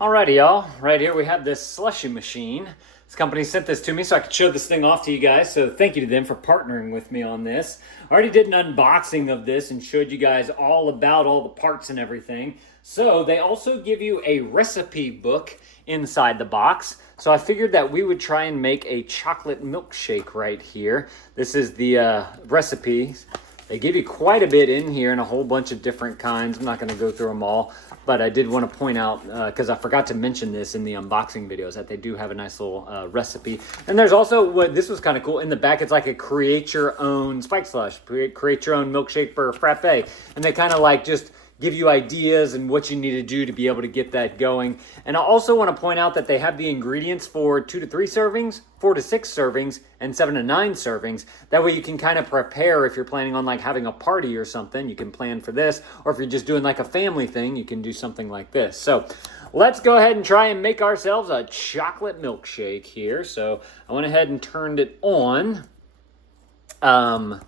Alrighty, y'all. Right here we have this slushy machine. This company sent this to me so I could show this thing off to you guys. So thank you to them for partnering with me on this. I already did an unboxing of this and showed you guys all about all the parts and everything. So they also give you a recipe book inside the box. So I figured that we would try and make a chocolate milkshake right here. This is the recipes. They give you quite a bit in here and a whole bunch of different kinds. I'm not going to go through them all, but I did want to point out, because I forgot to mention this in the unboxing videos, that they do have a nice little recipe. And there's also, this was kind of cool, in the back it's like a create your own spike slush, create your own milkshake for a frappe. And they kind of like just give you ideas and what you need to do to be able to get that going. And I also want to point out that they have the ingredients for 2 to 3 servings, 4 to 6 servings, and 7 to 9 servings. That way you can kind of prepare if you're planning on like having a party or something, you can plan for this. Or if you're just doing like a family thing, you can do something like this. So let's go ahead and try and make ourselves a chocolate milkshake here. So I went ahead and turned it on. And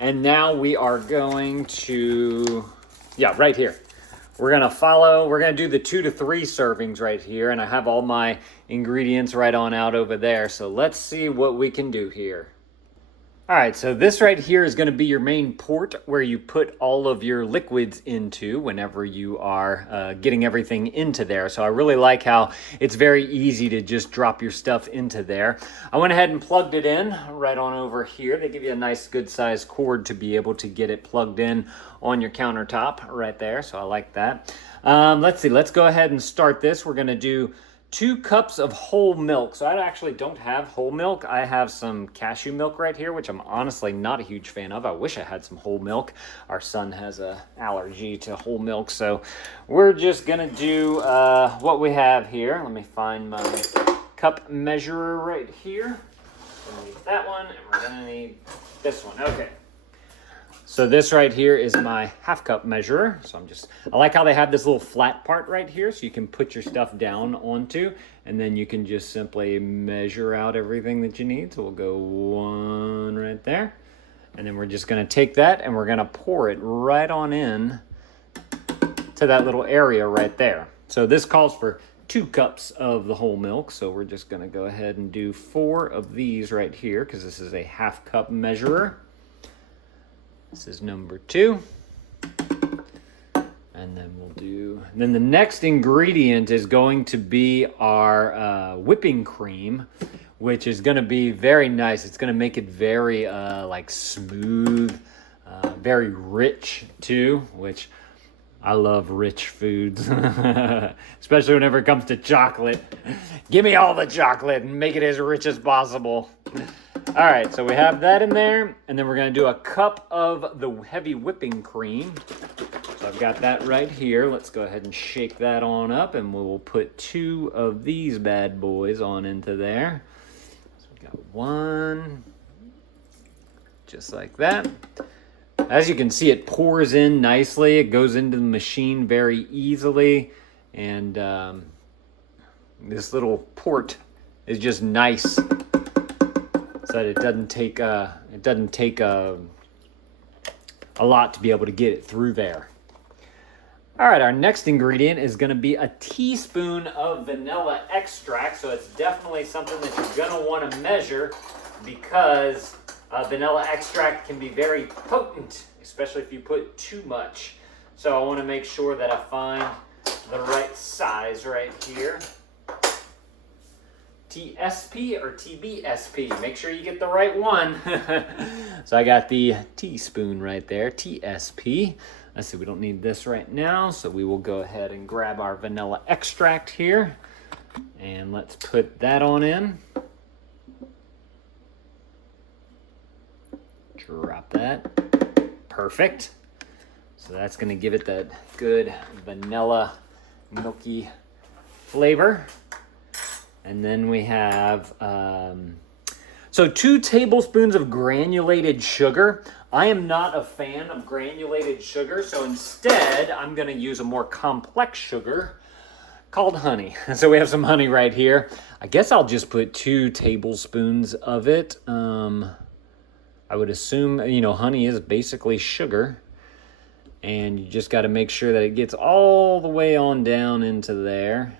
now we are going to... yeah, right here. We're gonna do the 2 to 3 servings right here, and I have all my ingredients right on out over there. So let's see what we can do here. All right, so this right here is gonna be your main port where you put all of your liquids into whenever you are getting everything into there. So I really like how it's very easy to just drop your stuff into there. I went ahead and plugged it in right on over here. They give you a nice good sized cord to be able to get it plugged in on your countertop right there. So I like that. Let's see, let's go ahead and start this. We're gonna do 2 cups of whole milk. So I actually don't have whole milk. I have some cashew milk right here, which I'm honestly not a huge fan of. I wish I had some whole milk. Our son has an allergy to whole milk. So we're just gonna do what we have here. Let me find my cup measurer right here. We're gonna need that one, and we're gonna need this one. Okay. So this right here is my half cup measurer. So I like how they have this little flat part right here so you can put your stuff down onto, and then you can just simply measure out everything that you need. So we'll go 1 right there. And then we're just gonna take that and we're gonna pour it right on in to that little area right there. So this calls for 2 cups of the whole milk. So we're just gonna go ahead and do 4 of these right here because this is a half cup measurer. This is number 2. And then the next ingredient is going to be our whipping cream, which is going to be very nice. It's going to make it very like smooth, very rich too, which I love rich foods, especially whenever it comes to chocolate. Give me all the chocolate and make it as rich as possible. All right, so we have that in there, and then we're gonna do a cup of the heavy whipping cream. So I've got that right here. Let's go ahead and shake that on up, and we will put 2 of these bad boys on into there. So we got 1, just like that. As you can see, it pours in nicely. It goes into the machine very easily, and this little port is just nice. So that it doesn't take a lot to be able to get it through there. All right, our next ingredient is going to be a teaspoon of vanilla extract. So it's definitely something that you're going to want to measure because vanilla extract can be very potent, especially if you put too much. So I want to make sure that I find the right size right here. TSP or TBSP. Make sure you get the right one. So I got the teaspoon right there, TSP. Let's see, we don't need this right now, so we will go ahead and grab our vanilla extract here. And let's put that on in. Drop that. Perfect. So that's going to give it that good vanilla milky flavor. And then we have, 2 tablespoons of granulated sugar. I am not a fan of granulated sugar, so instead I'm gonna use a more complex sugar called honey. So we have some honey right here. I guess I'll just put 2 tablespoons of it. I would assume, honey is basically sugar. And you just gotta make sure that it gets all the way on down into there.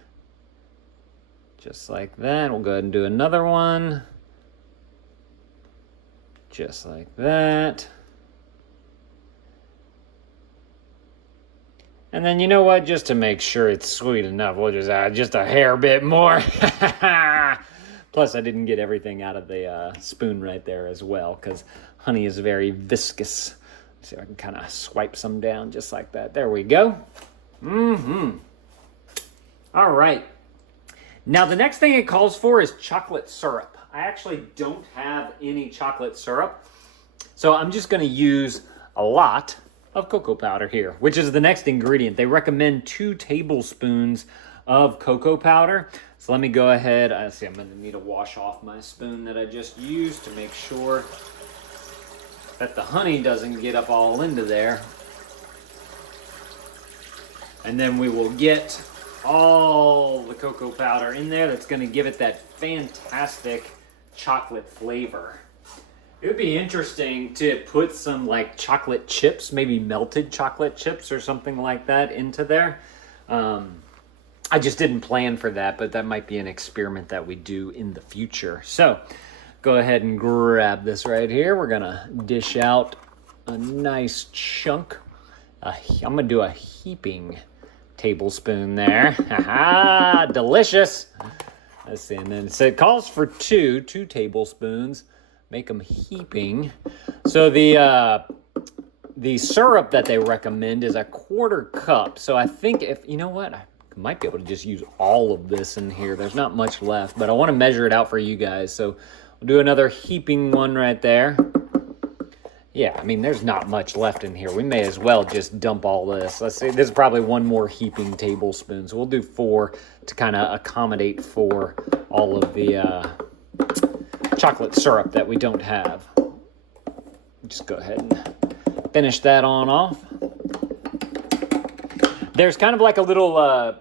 Just like that. We'll go ahead and do another one. Just like that. And then you know what? Just to make sure it's sweet enough, we'll just add just a hair bit more. Plus, I didn't get everything out of the spoon right there as well, because honey is very viscous. Let's see if I can kind of swipe some down just like that. There we go. All right. Now, the next thing it calls for is chocolate syrup. I actually don't have any chocolate syrup, so I'm just going to use a lot of cocoa powder here, which is the next ingredient. They recommend 2 tablespoons of cocoa powder. So let me go ahead. I see I'm going to need to wash off my spoon that I just used to make sure that the honey doesn't get up all into there. And then we will get all the cocoa powder in there. That's going to give it that fantastic chocolate flavor. It would be interesting to put some like chocolate chips, maybe melted chocolate chips or something like that into there. I just didn't plan for that, but that might be an experiment that we do in the future. So go ahead and grab this right here. We're going to dish out a nice chunk. I'm going to do a heaping tablespoon there. Haha, delicious. Let's see, and then so it calls for two tablespoons. Make them heaping. So the syrup that they recommend is a 1/4 cup. So I think if, you know what, I might be able to just use all of this in here. There's not much left, but I want to measure it out for you guys. So we'll do another heaping one right there. Yeah, I mean, there's not much left in here. We may as well just dump all this. Let's see, this is probably one more heaping tablespoon. So we'll do 4 to kind of accommodate for all of the chocolate syrup that we don't have. Just go ahead and finish that on off. There's kind of like a little,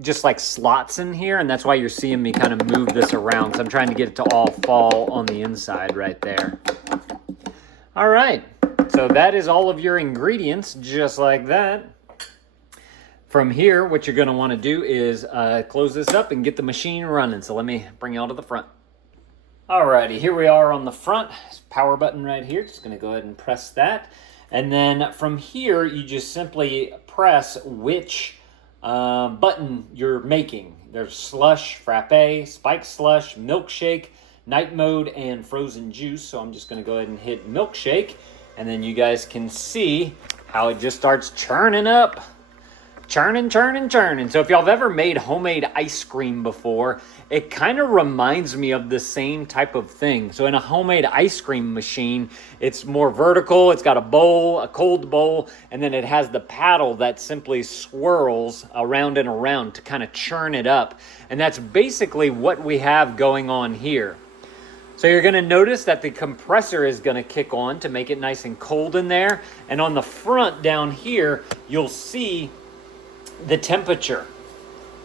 just like slots in here, and that's why you're seeing me kind of move this around, because I'm trying to get it to all fall on the inside right there. All right, so that is all of your ingredients, just like that. From here, what you're going to want to do is close this up and get the machine running. So let me bring y'all to the front. Alrighty, here we are on the front. Power button right here. Just going to go ahead and press that. And then from here, you just simply press which button you're making. There's slush, frappe, spiked slush, milkshake, night mode, and frozen juice. So I'm just going to go ahead and hit milkshake, and then you guys can see how it just starts churning up. Churning. So if y'all have ever made homemade ice cream before, it kind of reminds me of the same type of thing. So in a homemade ice cream machine, it's more vertical. It's got a bowl, a cold bowl, and then it has the paddle that simply swirls around and around to kind of churn it up. And that's basically what we have going on here. So you're going to notice that the compressor is going to kick on to make it nice and cold in there. And on the front down here, you'll see the temperature.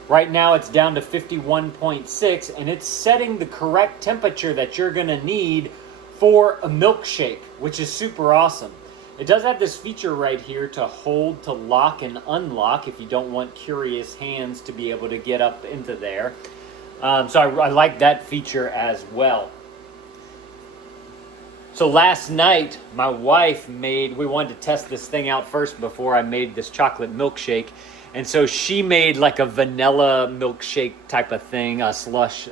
Right now it's down to 51.6, and it's setting the correct temperature that you're going to need for a milkshake, which is super awesome. It does have this feature right here to hold, to lock and unlock if you don't want curious hands to be able to get up into there. So I like that feature as well. So last night, my wife we wanted to test this thing out first before I made this chocolate milkshake. And so she made like a vanilla milkshake type of thing, a slush,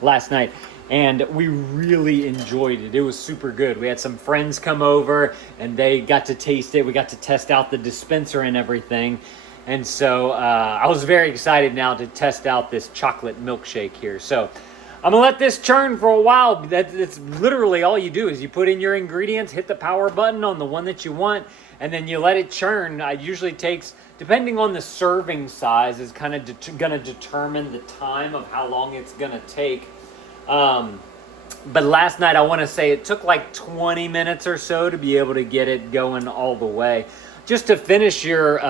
last night. And we really enjoyed it. It was super good. We had some friends come over and they got to taste it. We got to test out the dispenser and everything. And so I was very excited now to test out this chocolate milkshake here. So I'm going to let this churn for a while. That's literally all you do is you put in your ingredients, hit the power button on the one that you want, and then you let it churn. It usually takes, depending on the serving size, is kind of going to determine the time of how long it's going to take. But last night, I want to say it took like 20 minutes or so to be able to get it going all the way. Just to finish your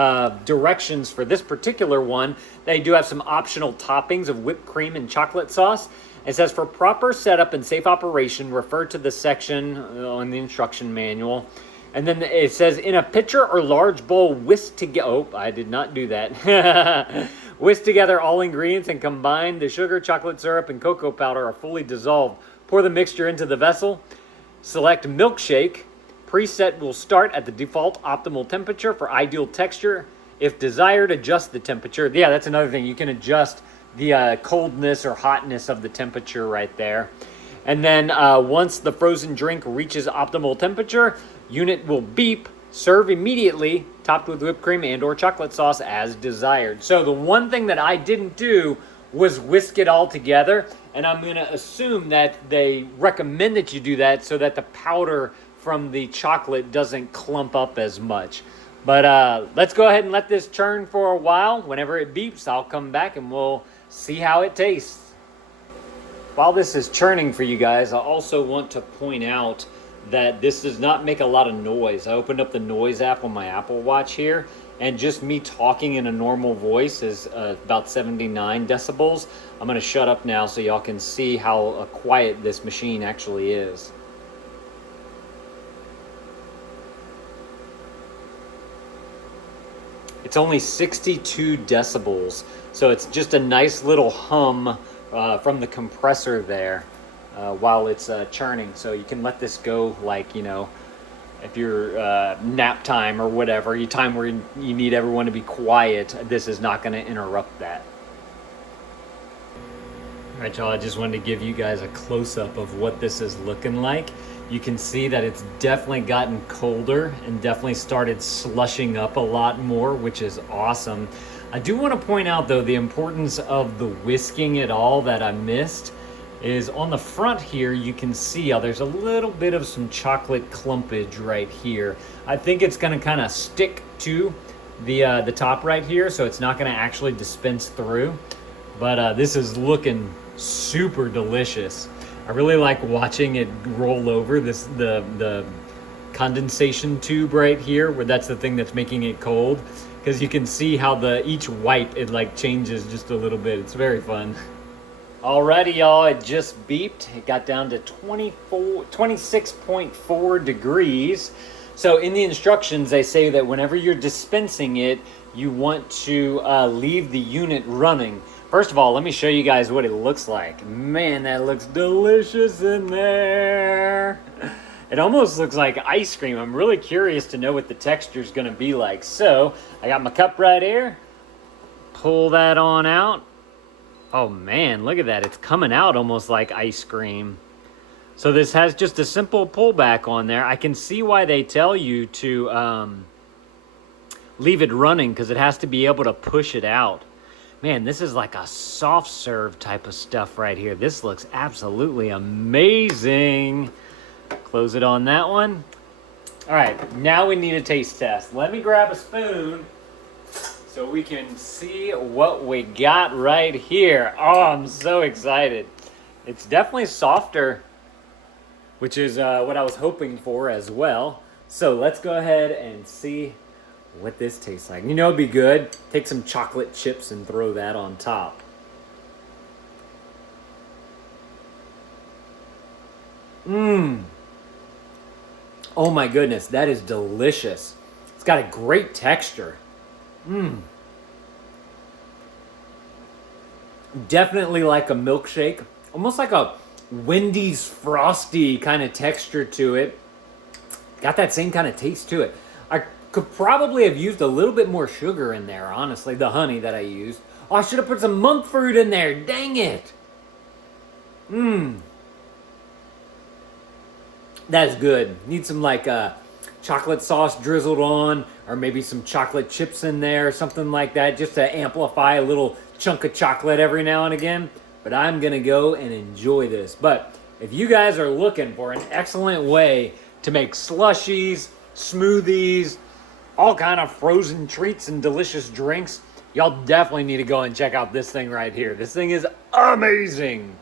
directions for this particular one, they do have some optional toppings of whipped cream and chocolate sauce. It says, for proper setup and safe operation, refer to the section on the instruction manual. And then it says, in a pitcher or large bowl, whisk together. Oh, I did not do that. Whisk together all ingredients and combine the sugar, chocolate syrup, and cocoa powder are fully dissolved. Pour the mixture into the vessel. Select Milkshake. Preset will start at the default optimal temperature for ideal texture. If desired, adjust the temperature. Yeah, that's another thing. You can adjust the coldness or hotness of the temperature right there. And then once the frozen drink reaches optimal temperature, unit will beep. Serve immediately, topped with whipped cream and or chocolate sauce as desired. So the one thing that I didn't do was whisk it all together. And I'm going to assume that they recommend that you do that so that the powder from the chocolate doesn't clump up as much. But let's go ahead and let this churn for a while. Whenever it beeps, I'll come back and we'll see how it tastes. While this is churning for you guys, I also want to point out that this does not make a lot of noise. I opened up the noise app on my Apple Watch here, and just me talking in a normal voice is about 79 decibels. I'm going to shut up now so y'all can see how quiet this machine actually is. It's only 62 decibels, so it's just a nice little hum from the compressor there. While it's churning, so you can let this go, like, you know, if you're nap time or whatever, you time where you need everyone to be quiet, this is not going to interrupt that. All right, y'all, I just wanted to give you guys a close-up of what this is looking like. You can see that it's definitely gotten colder and definitely started slushing up a lot more, which is awesome. I do want to point out, though, the importance of the whisking it all that I missed is on the front here. You can see how there's a little bit of some chocolate clumpage right here. I think it's going to kind of stick to the top right here, so it's not going to actually dispense through. But this is looking super delicious. I really like watching it roll over the condensation tube right here, where that's the thing that's making it cold, because you can see how each wipe it like changes just a little bit. It's very fun. Alrighty, y'all, it just beeped. It got down to 26.4 degrees. So in the instructions, they say that whenever you're dispensing it, you want to leave the unit running. First of all, let me show you guys what it looks like. Man, that looks delicious in there. It almost looks like ice cream. I'm really curious to know what the texture is going to be like. So I got my cup right here. Pull that on out. Oh man, look at that. It's coming out almost like ice cream. So this has just a simple pullback on there. I can see why they tell you to leave it running, because it has to be able to push it out. Man, this is like a soft serve type of stuff right here. This looks absolutely amazing. Close it on that one. All right, now we need a taste test. Let me grab a spoon so we can see what we got right here. Oh, I'm so excited. It's definitely softer, which is what I was hoping for as well. So let's go ahead and see what this tastes like. You know it'd be good? Take some chocolate chips and throw that on top. Mmm. Oh my goodness, that is delicious. It's got a great texture. Mmm. Definitely like a milkshake. Almost like a Wendy's frosty kind of texture to it. Got that same kind of taste to it. I could probably have used a little bit more sugar in there, honestly, the honey that I used. Oh, I should have put some monk fruit in there. Dang it. Mmm. That is good. Need some like chocolate sauce drizzled on, or maybe some chocolate chips in there, something like that, just to amplify a little chunk of chocolate every now and again. But I'm gonna go and enjoy this. But if you guys are looking for an excellent way to make slushies, smoothies, all kind of frozen treats and delicious drinks, y'all definitely need to go and check out this thing right here. This thing is amazing.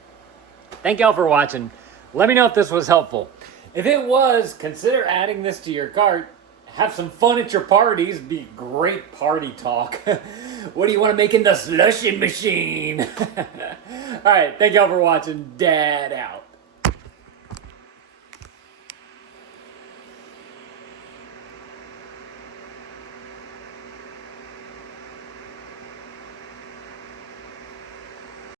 Thank y'all for watching. Let me know if this was helpful. If it was, consider adding this to your cart. Have some fun at your parties. Be great party talk. What do you want to make in the slushie machine? All right, thank y'all for watching. Dad out.